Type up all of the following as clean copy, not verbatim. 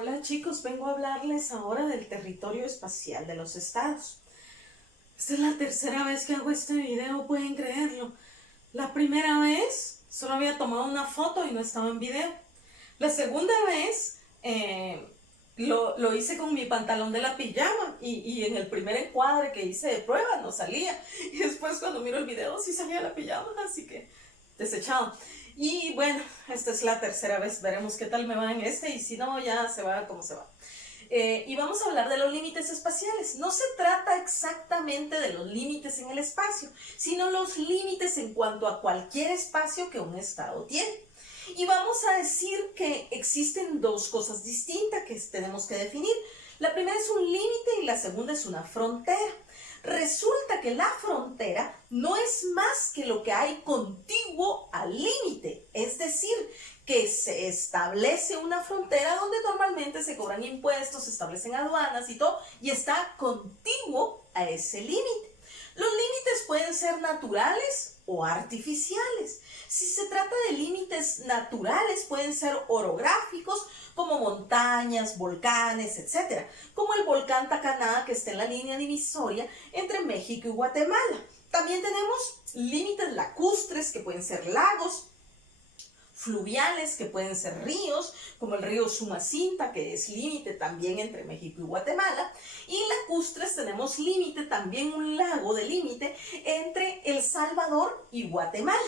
Hola chicos, vengo a hablarles ahora del territorio espacial de los estados. Esta es la tercera vez que hago este video, pueden creerlo. La primera vez solo había tomado una foto y no estaba en video. La segunda vez lo hice con mi pantalón de la pijama y en el primer encuadre que hice de prueba no salía. Y después cuando miro el video sí salía la pijama, así que desechado. Y bueno, esta es la tercera vez, veremos qué tal me va en este y si no ya se va como se va. Y vamos a hablar de los límites espaciales. No se trata exactamente de los límites en el espacio, sino los límites en cuanto a cualquier espacio que un estado tiene. Y vamos a decir que existen dos cosas distintas que tenemos que definir. La primera es un límite y la segunda es una frontera. Resulta que la frontera no es más que lo que hay contiguo al límite, es decir, que se establece una frontera donde normalmente se cobran impuestos, se establecen aduanas y todo, y está contiguo a ese límite. Los límites pueden ser naturales o artificiales. Si se trata de límites naturales, pueden ser orográficos, como montañas, volcanes, etc. Como el volcán Tacaná, que está en la línea divisoria entre México y Guatemala. También tenemos límites lacustres, que pueden ser lagos, fluviales, que pueden ser ríos, como el río Sumacinta, que es límite también entre México y Guatemala. Y lacustres tenemos límite, también un lago de límite entre El Salvador y Guatemala.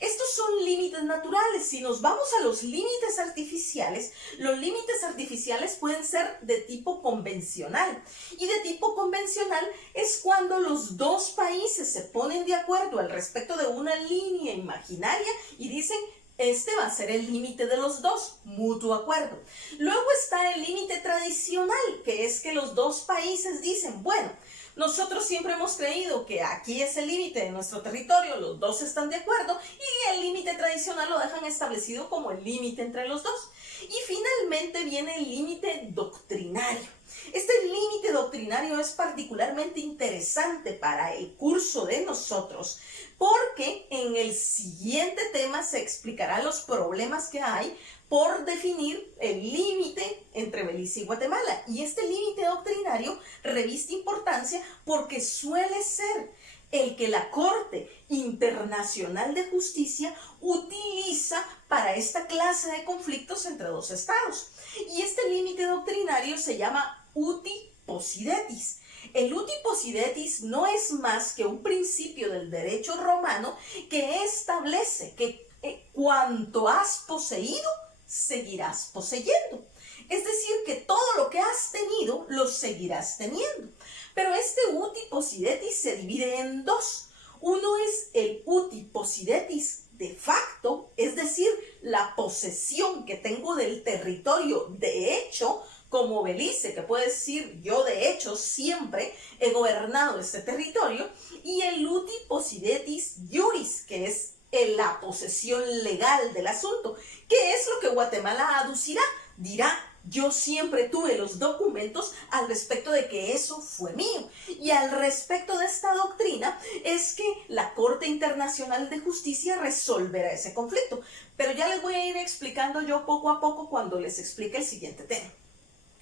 Estos son límites naturales. Si nos vamos a los límites artificiales, los límites artificiales pueden ser de tipo convencional. Y de tipo convencional es cuando los dos países se ponen de acuerdo al respecto de una línea imaginaria y dicen: este va a ser el límite de los dos, mutuo acuerdo. Luego está el límite tradicional, que es que los dos países dicen: bueno, nosotros siempre hemos creído que aquí es el límite de nuestro territorio, los dos están de acuerdo, y el límite tradicional lo dejan establecido como el límite entre los dos. Y finalmente viene el límite doctrinario. Este límite doctrinario es particularmente interesante para el curso de nosotros, porque en el siguiente tema se explicarán los problemas que hay por definir el límite entre Belice y Guatemala. Y este límite doctrinario reviste importancia porque suele ser el que la Corte Internacional de Justicia utiliza para esta clase de conflictos entre dos estados. Y este límite doctrinario se llama uti possidetis. El uti possidetis no es más que un principio del derecho romano que establece que cuanto has poseído, seguirás poseyendo. Es decir, que todo lo que has tenido, lo seguirás teniendo. Pero este uti possidetis se divide en dos. Uno es el uti possidetis de facto, es decir, la posesión que tengo del territorio de hecho, como Belice, que puede decir: yo de hecho siempre he gobernado este territorio. Y el uti possidetis iuris, que es la posesión legal del asunto, que es lo que Guatemala aducirá. Dirá: yo siempre tuve los documentos al respecto de que eso fue mío. Y al respecto de esta doctrina es que la Corte Internacional de Justicia resolverá ese conflicto. Pero ya les voy a ir explicando yo poco a poco cuando les explique el siguiente tema.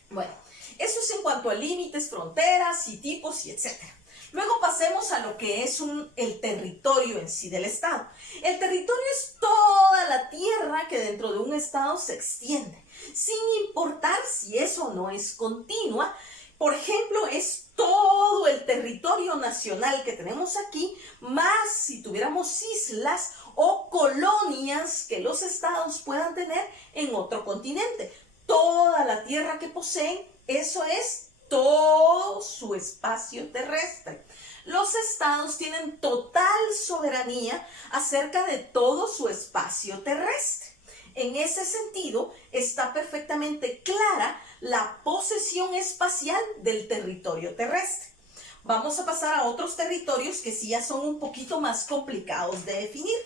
Bueno, eso es en cuanto a límites, fronteras y tipos y etcétera. Luego pasemos a lo que es el territorio en sí del estado. El territorio es toda la tierra que dentro de un estado se extiende, sin importar si eso no es continua. Por ejemplo, es todo el territorio nacional que tenemos aquí, más si tuviéramos islas o colonias que los estados puedan tener en otro continente. Toda la tierra que poseen, eso es todo su espacio terrestre. Los estados tienen total soberanía acerca de todo su espacio terrestre. En ese sentido, está perfectamente clara la posesión espacial del territorio terrestre. Vamos a pasar a otros territorios que sí ya son un poquito más complicados de definir.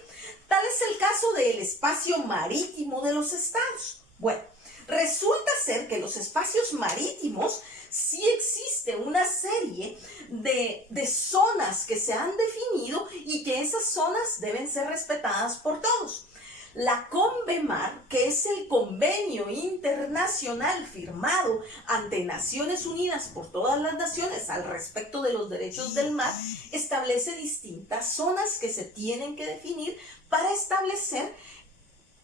Tal es el caso del espacio marítimo de los estados. Bueno, resulta ser que los espacios marítimos sí existe una serie de zonas que se han definido y que esas zonas deben ser respetadas por todos. La CONVEMAR, que es el convenio internacional firmado ante Naciones Unidas por todas las naciones al respecto de los derechos del mar, establece distintas zonas que se tienen que definir para establecer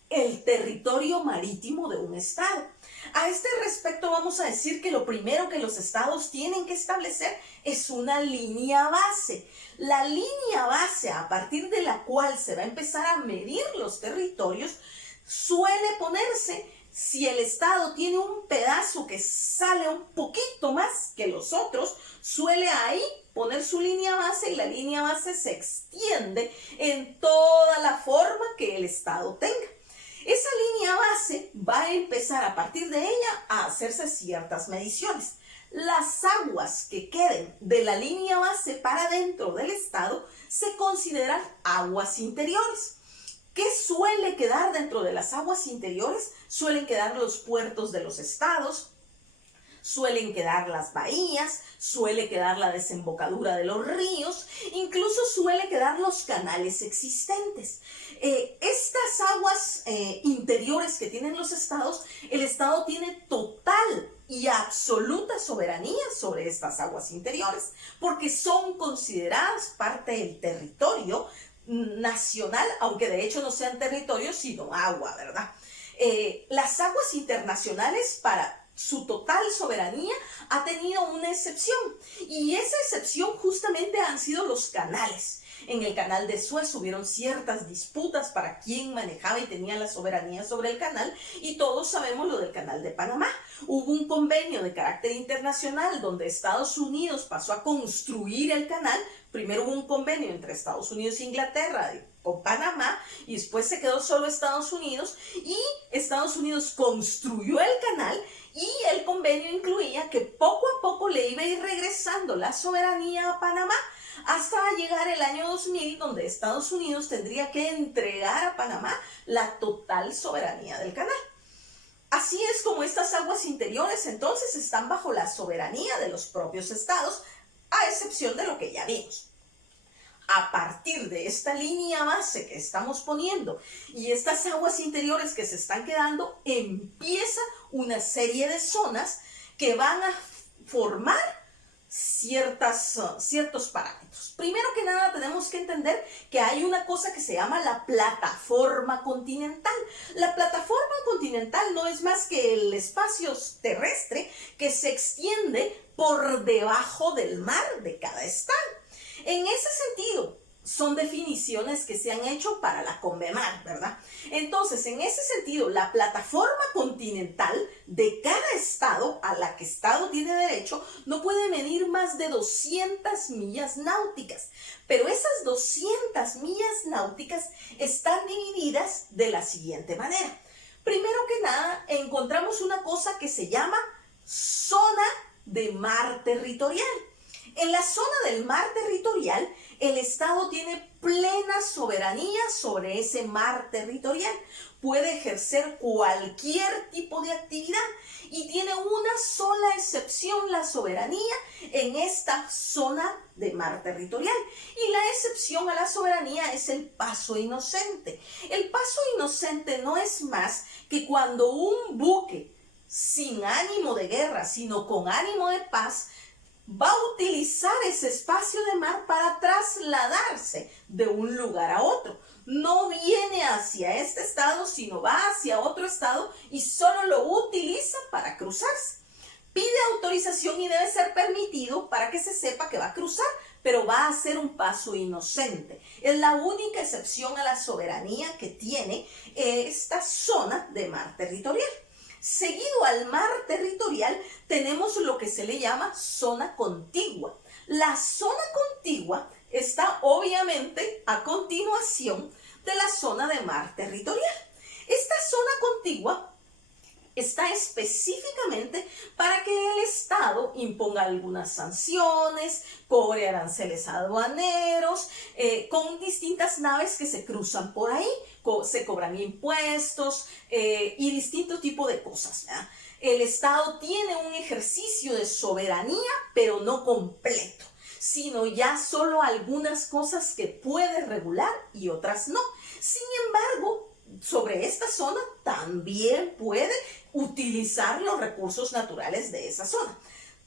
el territorio marítimo de un estado. A este respecto vamos a decir que lo primero que los estados tienen que establecer es una línea base. La línea base a partir de la cual se va a empezar a medir los territorios suele ponerse si el estado tiene un pedazo que sale un poquito más que los otros, suele ahí poner su línea base y la línea base se extiende en toda la forma que el estado tenga. Esa línea base va a empezar a partir de ella a hacerse ciertas mediciones. Las aguas que queden de la línea base para dentro del estado se consideran aguas interiores. ¿Qué suele quedar dentro de las aguas interiores? Suelen quedar los puertos de los estados, suelen quedar las bahías, suele quedar la desembocadura de los ríos, incluso suele quedar los canales existentes. Estas aguas interiores que tienen los estados, el estado tiene total y absoluta soberanía sobre estas aguas interiores, porque son consideradas parte del territorio nacional, aunque de hecho no sean territorios, sino agua, ¿verdad? Las aguas internacionales para su total soberanía ha tenido una excepción, y esa excepción justamente han sido los canales. En el canal de Suez hubieron ciertas disputas para quién manejaba y tenía la soberanía sobre el canal, y todos sabemos lo del canal de Panamá. Hubo un convenio de carácter internacional donde Estados Unidos pasó a construir el canal. Primero hubo un convenio entre Estados Unidos e Inglaterra con Panamá, y después se quedó solo Estados Unidos, y Estados Unidos construyó el canal, y el convenio incluía que poco a poco le iba a ir regresando la soberanía a Panamá, hasta llegar el año 2000, donde Estados Unidos tendría que entregar a Panamá la total soberanía del canal. Así es como estas aguas interiores entonces están bajo la soberanía de los propios estados, a excepción de lo que ya vimos. A partir de esta línea base que estamos poniendo y estas aguas interiores que se están quedando, empieza una serie de zonas que van a formar ciertos parámetros. Primero que nada tenemos que entender que hay una cosa que se llama la plataforma continental. La plataforma continental no es más que el espacio terrestre que se extiende por debajo del mar de cada estado. En ese sentido, son definiciones que se han hecho para la CONVEMAR, ¿verdad? Entonces, en ese sentido, la plataforma continental de cada estado a la que estado tiene derecho no puede medir más de 200 millas náuticas, pero esas 200 millas náuticas están divididas de la siguiente manera. Primero que nada, encontramos una cosa que se llama zona de mar territorial. En la zona del mar territorial, el Estado tiene plena soberanía sobre ese mar territorial. Puede ejercer cualquier tipo de actividad y tiene una sola excepción, la soberanía, en esta zona de mar territorial. Y la excepción a la soberanía es el paso inocente. El paso inocente no es más que cuando un buque sin ánimo de guerra, sino con ánimo de paz, va a utilizar ese espacio de mar para trasladarse de un lugar a otro. No viene hacia este estado, sino va hacia otro estado y solo lo utiliza para cruzarse. Pide autorización y debe ser permitido para que se sepa que va a cruzar, pero va a ser un paso inocente. Es la única excepción a la soberanía que tiene esta zona de mar territorial. Seguido al mar territorial tenemos lo que se le llama zona contigua. La zona contigua está obviamente a continuación de la zona de mar territorial. Esta zona contigua está específicamente para que el Estado imponga algunas sanciones, cobre aranceles aduaneros, con distintas naves que se cruzan por ahí, se cobran impuestos y distinto tipo de cosas, ¿verdad? El Estado tiene un ejercicio de soberanía, pero no completo, sino ya solo algunas cosas que puede regular y otras no. Sin embargo, sobre esta zona también puede utilizar los recursos naturales de esa zona.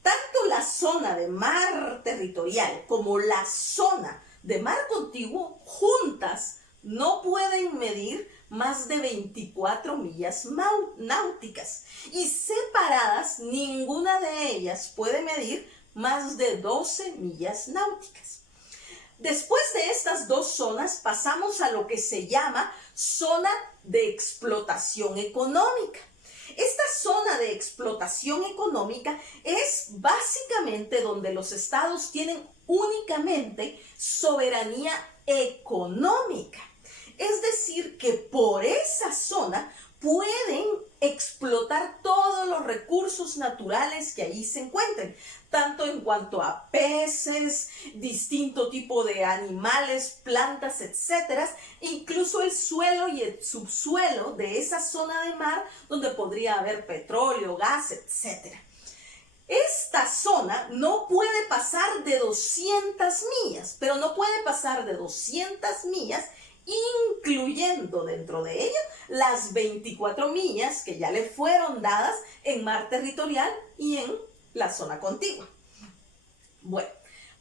Tanto la zona de mar territorial como la zona de mar contiguo juntas no pueden medir más de 24 millas náuticas y separadas ninguna de ellas puede medir más de 12 millas náuticas. Después de estas dos zonas pasamos a lo que se llama zona de explotación económica. Esta zona de explotación económica es básicamente donde los estados tienen únicamente soberanía económica. Es decir, que por esa zona pueden explotar todos los recursos naturales que allí se encuentren, tanto en cuanto a peces, distinto tipo de animales, plantas, etcétera, incluso el suelo y el subsuelo de esa zona de mar donde podría haber petróleo, gas, etcétera. Esta zona no puede pasar de 200 millas, pero no puede pasar de 200 millas incluyendo dentro de ella las 24 millas que ya le fueron dadas en mar territorial y en la zona contigua. Bueno,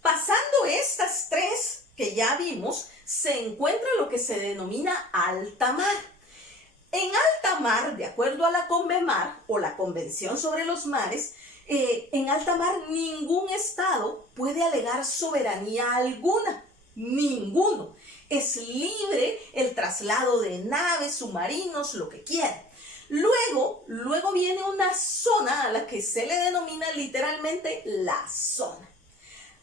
pasando estas tres que ya vimos, se encuentra lo que se denomina alta mar. En alta mar, de acuerdo a la CONVEMAR o la Convención sobre los Mares, en alta mar ningún estado puede alegar soberanía alguna, ninguno. Es libre el traslado de naves, submarinos, lo que quieran. Luego viene una zona a la que se le denomina literalmente la zona.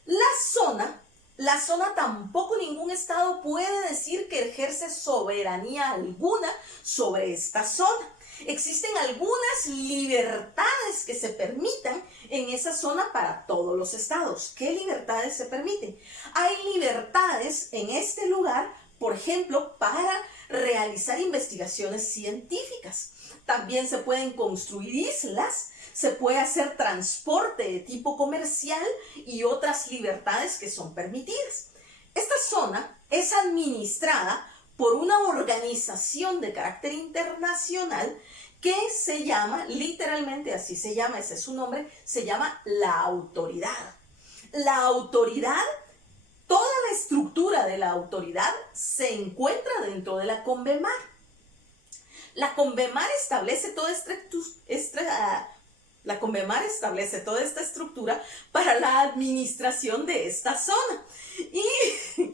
La zona tampoco ningún estado puede decir que ejerce soberanía alguna sobre esta zona. Existen algunas libertades que se permitan en esa zona para todos los estados. ¿Qué libertades se permiten? Hay libertades en este lugar, por ejemplo, para realizar investigaciones científicas. También se pueden construir islas, se puede hacer transporte de tipo comercial y otras libertades que son permitidas. Esta zona es administrada por una organización de carácter internacional que se llama, literalmente así se llama, ese es su nombre, se llama la autoridad. La autoridad, toda la estructura de la autoridad se encuentra dentro de la CONVEMAR. La CONVEMAR establece toda esta estructura para la administración de esta zona. Y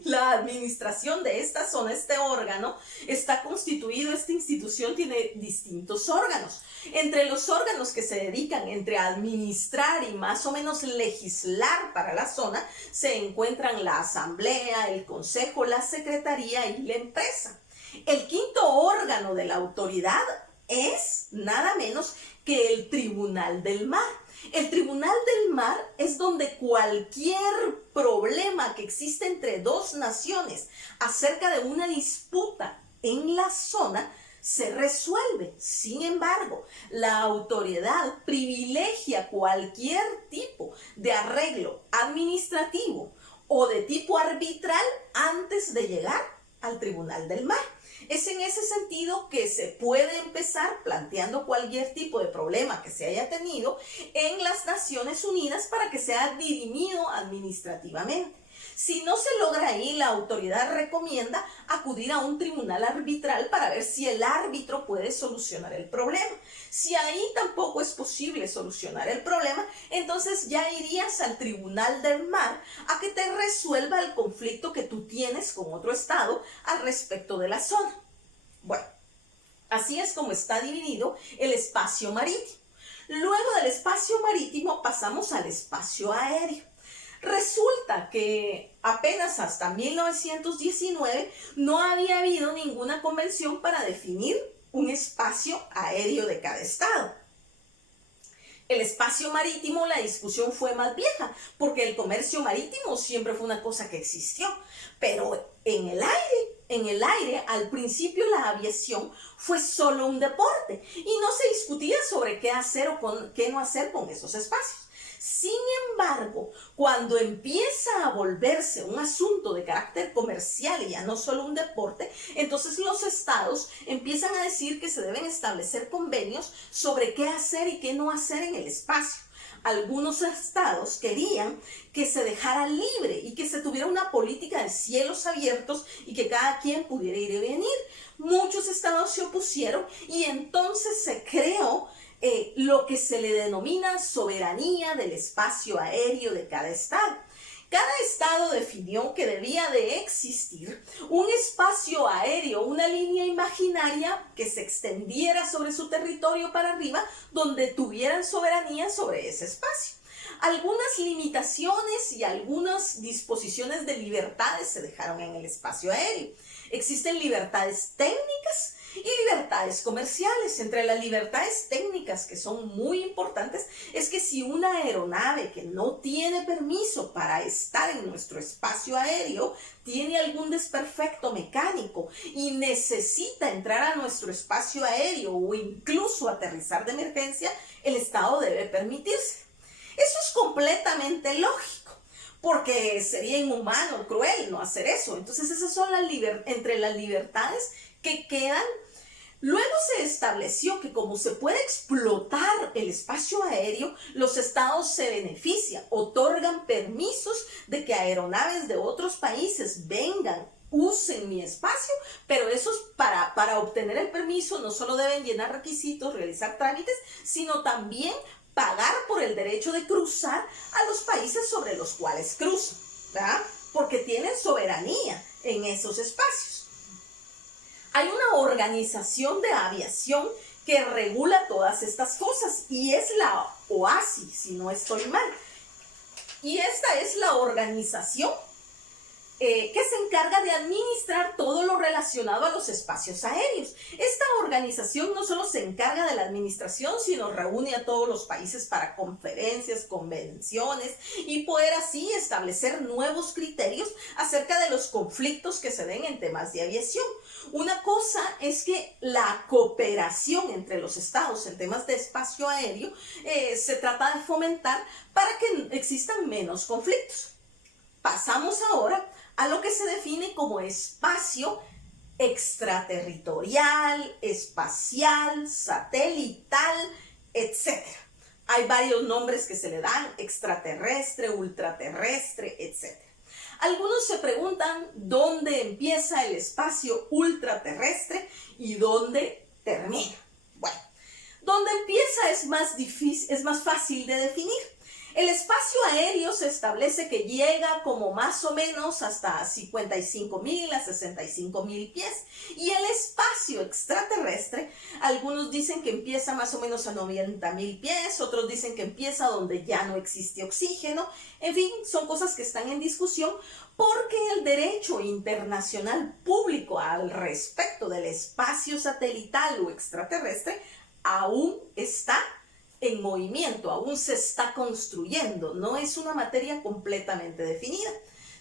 la administración de esta zona, este órgano, está constituido, esta institución tiene distintos órganos. Entre los órganos que se dedican entre administrar y más o menos legislar para la zona, se encuentran la asamblea, el consejo, la secretaría y la empresa. El quinto órgano de la autoridad es nada menos que el Tribunal del Mar. El Tribunal del Mar es donde cualquier problema que existe entre dos naciones acerca de una disputa en la zona se resuelve. Sin embargo, la autoridad privilegia cualquier tipo de arreglo administrativo o de tipo arbitral antes de llegar al Tribunal del Mar. Es en ese sentido que se puede empezar planteando cualquier tipo de problema que se haya tenido en las Naciones Unidas para que sea dirimido administrativamente. Si no se logra ahí, la autoridad recomienda acudir a un tribunal arbitral para ver si el árbitro puede solucionar el problema. Si ahí tampoco es posible solucionar el problema, entonces ya irías al Tribunal del Mar a que te resuelva el conflicto que tú tienes con otro estado al respecto de la zona. Bueno, así es como está dividido el espacio marítimo. Luego del espacio marítimo pasamos al espacio aéreo. Resulta que apenas hasta 1919 no había habido ninguna convención para definir un espacio aéreo de cada estado. El espacio marítimo, la discusión fue más vieja, porque el comercio marítimo siempre fue una cosa que existió, pero en el aire, al principio la aviación fue solo un deporte y no se discutía sobre qué hacer o qué no hacer con esos espacios. Sin embargo, cuando empieza a volverse un asunto de carácter comercial y ya no solo un deporte, entonces los estados empiezan a decir que se deben establecer convenios sobre qué hacer y qué no hacer en el espacio. Algunos estados querían que se dejara libre y que se tuviera una política de cielos abiertos y que cada quien pudiera ir y venir. Muchos estados se opusieron y entonces se creó lo que se le denomina soberanía del espacio aéreo de cada estado. Cada estado definió que debía de existir un espacio aéreo, una línea imaginaria que se extendiera sobre su territorio para arriba, donde tuvieran soberanía sobre ese espacio. Algunas limitaciones y algunas disposiciones de libertades se dejaron en el espacio aéreo. Existen libertades técnicas y libertades comerciales. Entre las libertades técnicas, que son muy importantes, es que si una aeronave que no tiene permiso para estar en nuestro espacio aéreo tiene algún desperfecto mecánico y necesita entrar a nuestro espacio aéreo o incluso aterrizar de emergencia, el Estado debe permitirse. Eso es completamente lógico, porque sería inhumano, cruel no hacer eso. Entonces esas son entre las libertades que quedan. Luego se estableció que como se puede explotar el espacio aéreo, los estados se benefician, otorgan permisos de que aeronaves de otros países vengan, usen mi espacio, pero esos para obtener el permiso no solo deben llenar requisitos, realizar trámites, sino también pagar por el derecho de cruzar a los países sobre los cuales cruzan, ¿verdad? Porque tienen soberanía en esos espacios. Hay una organización de aviación que regula todas estas cosas y es la OASI, si no estoy mal. Y esta es la organización que se encarga de administrar todo lo relacionado a los espacios aéreos. Esta organización no solo se encarga de la administración, sino reúne a todos los países para conferencias, convenciones y poder así establecer nuevos criterios acerca de los conflictos que se den en temas de aviación. Una cosa es que la cooperación entre los estados en temas de espacio aéreo se trata de fomentar para que existan menos conflictos. Pasamos ahora a lo que se define como espacio extraterritorial, espacial, satelital, etc. Hay varios nombres que se le dan: extraterrestre, ultraterrestre, etc. Algunos se preguntan dónde empieza el espacio ultraterrestre y dónde termina. Bueno, dónde empieza es más fácil de definir. El espacio aéreo se establece que llega como más o menos hasta 55,000 a 65,000 pies. Y el espacio extraterrestre, algunos dicen que empieza más o menos a 90,000 pies, otros dicen que empieza donde ya no existe oxígeno. En fin, son cosas que están en discusión porque el derecho internacional público al respecto del espacio satelital o extraterrestre aún está en movimiento, aún se está construyendo, no es una materia completamente definida.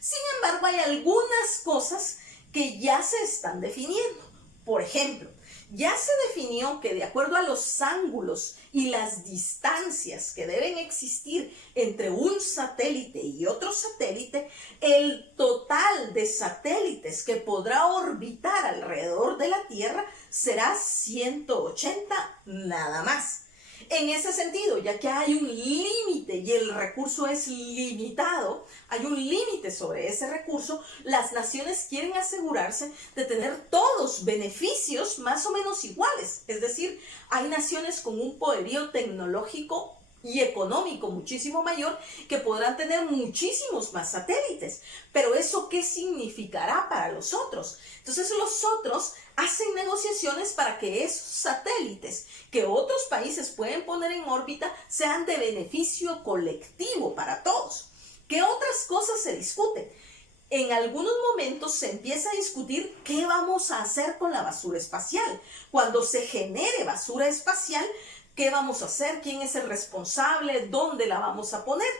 Sin embargo, hay algunas cosas que ya se están definiendo. Por ejemplo, ya se definió que de acuerdo a los ángulos y las distancias que deben existir entre un satélite y otro satélite, el total de satélites que podrá orbitar alrededor de la Tierra será 180 nada más. En ese sentido, ya que hay un límite y el recurso es limitado, hay un límite sobre ese recurso, las naciones quieren asegurarse de tener todos beneficios más o menos iguales. Es decir, hay naciones con un poderío tecnológico y económico muchísimo mayor que podrán tener muchísimos más satélites. Pero ¿eso qué significará para los otros? Entonces los otros hacen negociaciones para que esos satélites que otros países pueden poner en órbita sean de beneficio colectivo para todos. ¿Qué otras cosas se discuten? En algunos momentos se empieza a discutir qué vamos a hacer con la basura espacial. Cuando se genere basura espacial, ¿qué vamos a hacer? ¿Quién es el responsable? ¿Dónde la vamos a poner?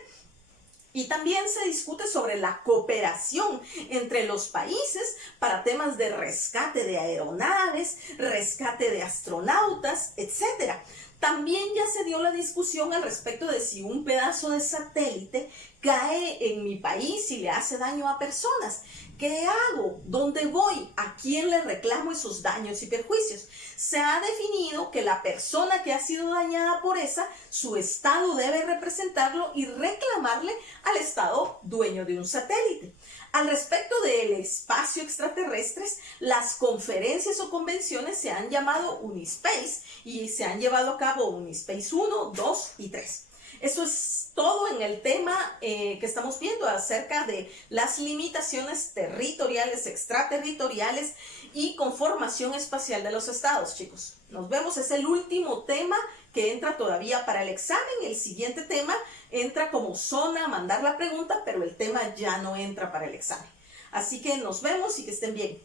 Y también se discute sobre la cooperación entre los países para temas de rescate de aeronaves, rescate de astronautas, etc. También ya se dio la discusión al respecto de si un pedazo de satélite cae en mi país y le hace daño a personas. ¿Qué hago? ¿Dónde voy? ¿A quién le reclamo esos daños y perjuicios? Se ha definido que la persona que ha sido dañada por esa, su estado debe representarlo y reclamarle al estado dueño de un satélite. Al respecto del espacio extraterrestres, las conferencias o convenciones se han llamado Unispace y se han llevado a cabo Unispace 1, 2 y 3. Eso es todo en el tema que estamos viendo acerca de las limitaciones territoriales, extraterritoriales y conformación espacial de los estados, chicos. Nos vemos, es el último tema que entra todavía para el examen. El siguiente tema entra como zona, mandar la pregunta, pero el tema ya no entra para el examen. Así que nos vemos y que estén bien.